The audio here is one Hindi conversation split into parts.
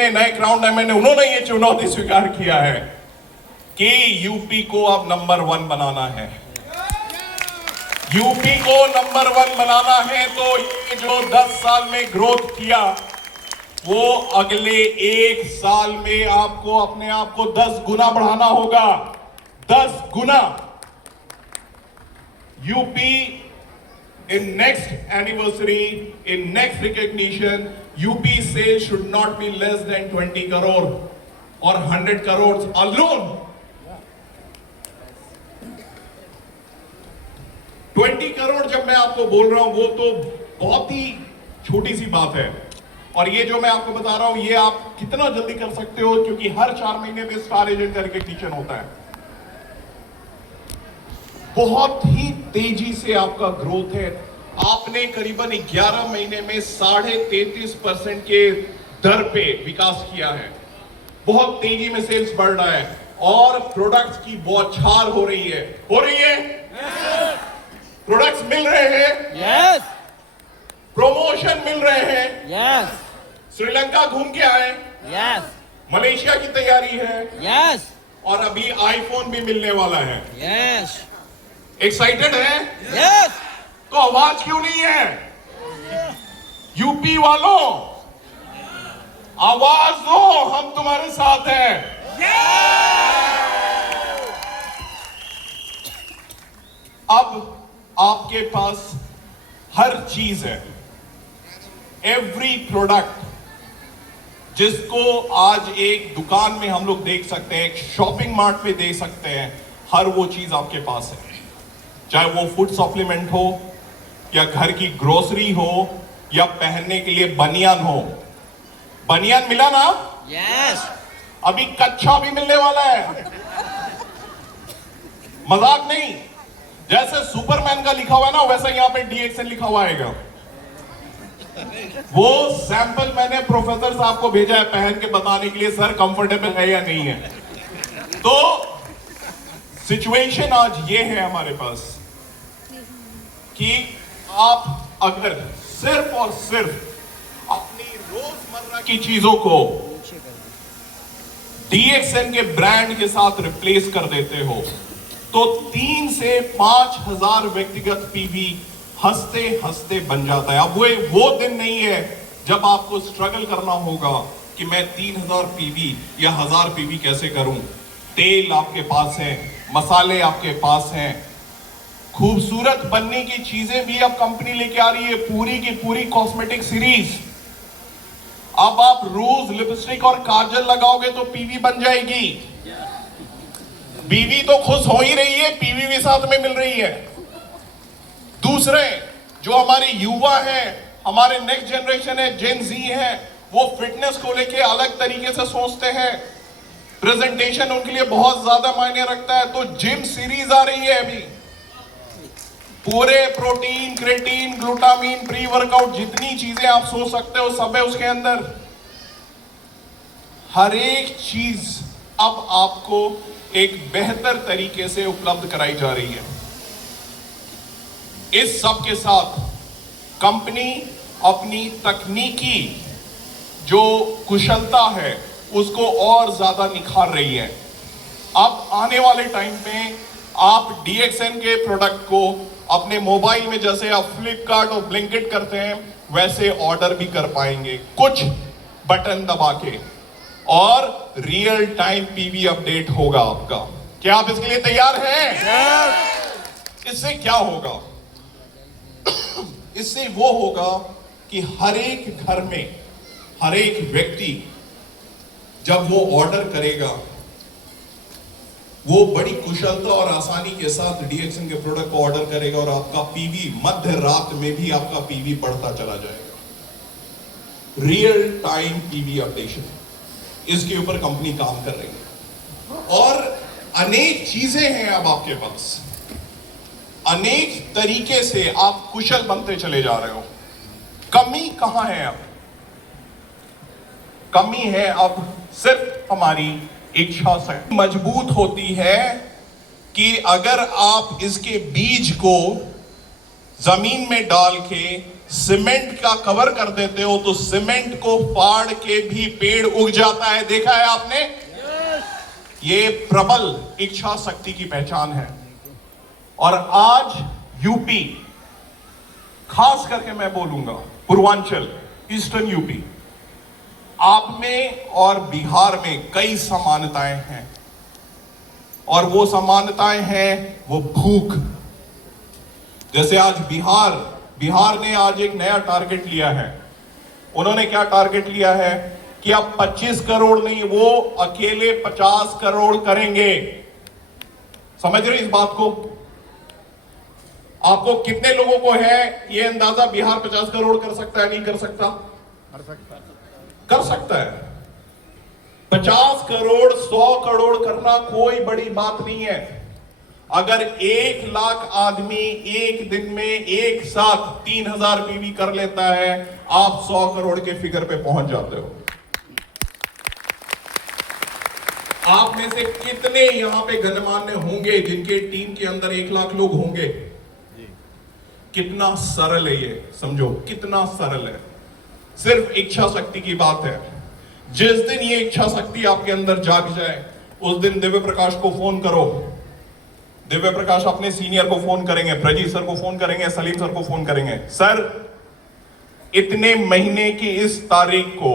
जितने नए क्राउन डायमंड है उन्होंने ये चुनौती स्वीकार किया है कि यूपी को अब नंबर 1 बनाना है। यूपी को नंबर 1 बनाना है तो ये जो 10 साल में ग्रोथ किया वो अगले 1 साल में आपको अपने आप को 10 गुना बढ़ाना होगा। 10 गुना। UP in next anniversary, in next recognition, UP sales should not be less than 20 crore or 100 crores alone. 20 crore जब मैं आपको बोल रहा हूं वो तो बहुत ही छोटी सी बात है। और ये जो मैं आपको बता रहा हूं ये आप कितना जल्दी कर सकते हो, क्योंकि हर 4 महीने में स्टार एजेंट का रिकग्निशन होता है। बहुत ही तेजी से आपका ग्रोथ है। आपने करीबन 11 महीने में 33.5% के दर पे विकास किया है। बहुत तेजी में सेल्स बढ़ रहा है और प्रोडक्ट्स की बौछार हो रही है। प्रोडक्ट्स मिल रहे हैं। यस। प्रमोशन मिल रहे हैं। यस। श्रीलंका घूम के आए। यस। मलेशिया की तैयारी है। यस। और अभी आईफोन भी मिलने वाला है। यस। एक्साइटेड है? यस। तो आवाज क्यों नहीं है? यूपी वालों आवाज दो, हम तुम्हारे साथ हैं। अब आपके पास हर चीज है। एवरी प्रोडक्ट जिसको आज एक दुकान में हम लोग देख सकते हैं, एक शॉपिंग मार्ट में देख सकते हैं, हर वो चीज आपके पास है। चाहे वो फूड सप्लीमेंट हो या घर की ग्रोसरी हो या पहनने के लिए बनियान हो। बनियान मिला ना? यस। अभी कच्चा भी मिलने वाला है। मजाक नहीं। जैसे सुपरमैन का लिखा हुआ है ना, वैसा यहां पे DXN लिखा हुआ आएगा। वो सैंपल मैंने प्रोफेसर साहब को भेजा है पहन के बताने के लिए, सर कंफर्टेबल है या नहीं है। तो सिचुएशन आज ये है हमारे पास कि आप अगर सिर्फ और सिर्फ अपनी रोजमर्रा की चीजों को DXN के ब्रांड के साथ रिप्लेस कर देते हो तो 3 से 5 हजार व्यक्तिगत पीवी हंसते हंसते बन जाता है। अब वो दिन नहीं है जब आपको स्ट्रगल करना होगा कि मैं 3000 पीवी या 1000 पीवी कैसे करूं। तेल आपके पास है, मसाले आपके पास हैं, खूबसूरत बनने की चीजें भी अब कंपनी लेके आ रही है, पूरी की पूरी कॉस्मेटिक सीरीज। अब आप रोज लिपस्टिक और काजल लगाओगे तो पीवी बन जाएगी। बीवी तो खुश हो ही रही है, पीवी भी साथ में मिल रही है। दूसरे जो हमारे युवा हैं, हमारे नेक्स्ट जनरेशन है, जेन जी है, वो फिटनेस को लेके अलग तरीके से सोचते हैं। प्रेजेंटेशन उनके लिए बहुत ज्यादा मायने रखता है, तो जिम सीरीज आ रही है अभी। पूरे protein, creatine, glutamine, pre workout, जितनी चीजें आप सोच सकते हो सब है उसके अंदर। हर एक चीज अब आपको एक बेहतर तरीके से उपलब्ध कराई जा रही है। इस सब के साथ कंपनी अपनी तकनीकी जो कुशलता है उसको और ज्यादा निखार रही है। अब आने वाले टाइम में आप DXN के प्रोडक्ट को अपने मोबाइल में जैसे आप फ्लिपकार्ट और ब्लिंकिट करते हैं वैसे ऑर्डर भी कर पाएंगे, कुछ बटन दबा के, और रियल टाइम पीवी अपडेट होगा आपका। क्या आप इसके लिए तैयार हैं? इससे क्या होगा? इससे वो होगा कि हर एक घर में हर एक व्यक्ति जब वो ऑर्डर करेगा वो बड़ी कुशलता और आसानी के साथ DXN के प्रोडक्ट को ऑर्डर करेगा और आपका पीवी मध्य रात में भी आपका पीवी बढ़ता चला जाएगा। रियल टाइम पीवी अपडेशन, इसके ऊपर कंपनी काम कर रही है। और अनेक चीजें हैं अब आपके पास, अनेक तरीके से आप कुशल बनते चले जा रहे हो। कमी कहां है? अब कमी है अब सिर्फ हमारी इच्छा शक्ति मजबूत होती है कि अगर आप इसके बीज को जमीन में डाल के सीमेंट का कवर कर देते हो तो सीमेंट को फाड़ के भी पेड़ उग जाता है। देखा है आपने? ये प्रबल इच्छा शक्ति की पहचान है। और आज यूपी, खास करके मैं बोलूंगा पूर्वांचल, ईस्टर्न यूपी, आप में और बिहार में कई समानताएं हैं। और वो समानताएं हैं वो भूख। जैसे आज बिहार ने आज एक नया टारगेट लिया है। उन्होंने क्या टारगेट लिया है कि अब 25 करोड़ नहीं, वो अकेले 50 करोड़ करेंगे। समझ रहे इस बात को? आपको कितने लोगों को है ये अंदाजा बिहार 50 करोड़ कर सकता है? नहीं कर सकता? कर सकता है। 50 करोड़ 100 करोड़ करना कोई बड़ी बात नहीं है। अगर 1 लाख आदमी एक दिन में एक साथ 3000 पीवी कर लेता है, आप 100 करोड़ के फिगर पे पहुंच जाते हो। आप में से कितने यहां पे गणमान्य होंगे जिनके टीम के अंदर 1 लाख लोग होंगे? कितना सरल है ये, समझो कितना सरल है। सिर्फ इच्छा शक्ति की बात है। जिस दिन ये इच्छा शक्ति आपके अंदर जाग जाए, उस दिन दिव्य प्रकाश को फोन करो। दिव्य प्रकाश अपने सीनियर को फोन करेंगे, प्रजीत सर को फोन करेंगे, सलीम सर को फोन करेंगे, सर इतने महीने की इस तारीख को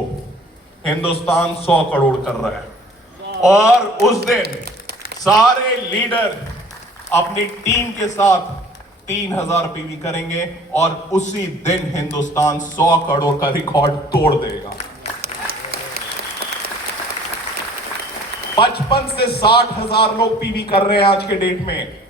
हिंदुस्तान 100 करोड़ कर रहा है। और उस दिन सारे लीडर अपनी टीम के साथ 3000 पीवी करेंगे और उसी दिन हिंदुस्तान 100 करोड़ का रिकॉर्ड तोड़ देगा। 55 से 60,000 लोग पीवी कर रहे हैं आज के डेट में।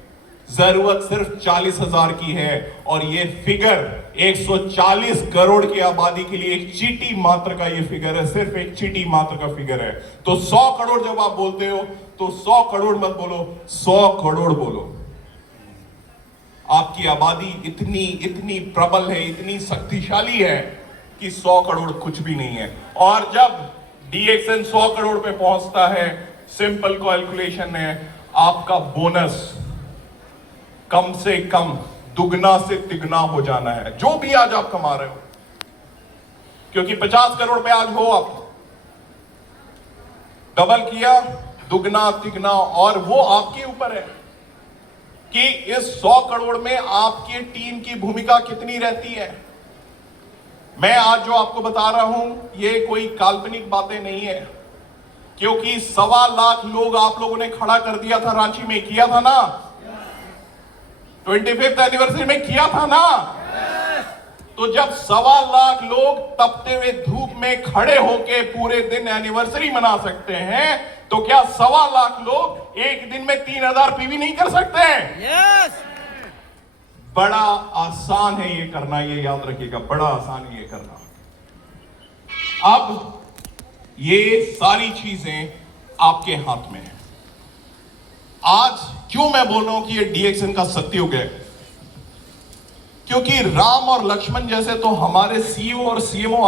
जरूरत सिर्फ 40,000 की है। और ये फिगर 140 करोड़ की आबादी के लिए एक चीटी मात्र का ये फिगर है, सिर्फ एक चीटी मात्र का फिगर है। तो 100 करोड़ जब आप बोलते हो तो 100 करोड़ मत बोलो, 100 करोड़ बोलो। आपकी आबादी इतनी प्रबल है, इतनी शक्तिशाली है कि 100 करोड़ कुछ भी नहीं है। और जब डीएक्सएन 100 करोड़ पे पहुंचता है, सिंपल कैलकुलेशन है, आपका बोनस कम से कम दुगना से तिगुना हो जाना है, जो भी आज आप कमा रहे हो। क्योंकि 50 करोड़ पे आज हो, आप डबल किया, दुगना तिगुना, और वो आपके ऊपर है कि इस 100 करोड़ में आपकी टीम की भूमिका कितनी रहती है। मैं आज जो आपको बता रहा हूं ये कोई काल्पनिक बातें नहीं है, क्योंकि 1.25 लाख लोग आप लोगों ने खड़ा कर दिया था रांची में, किया था ना? 25th एनिवर्सरी में किया था ना? तो जब 1.25 लाख लोग तपते हुए धूप में खड़े होके पूरे दिन एनिवर्सरी मना सकते हैं, तो क्या 1.25 लाख लोग एक दिन में 3000 पीवी नहीं कर सकते हैं? यस। बड़ा आसान है ये करना, ये याद रखिएगा, बड़ा आसान है ये करना। अब ये सारी चीजें आपके हाथ में है। आज क्यों मैं बोल रहा हूं कि ये डीएक्सएन का सत्युग है? क्योंकि राम और लक्ष्मण जैसे तो हमारे सीईओ और सीएमओ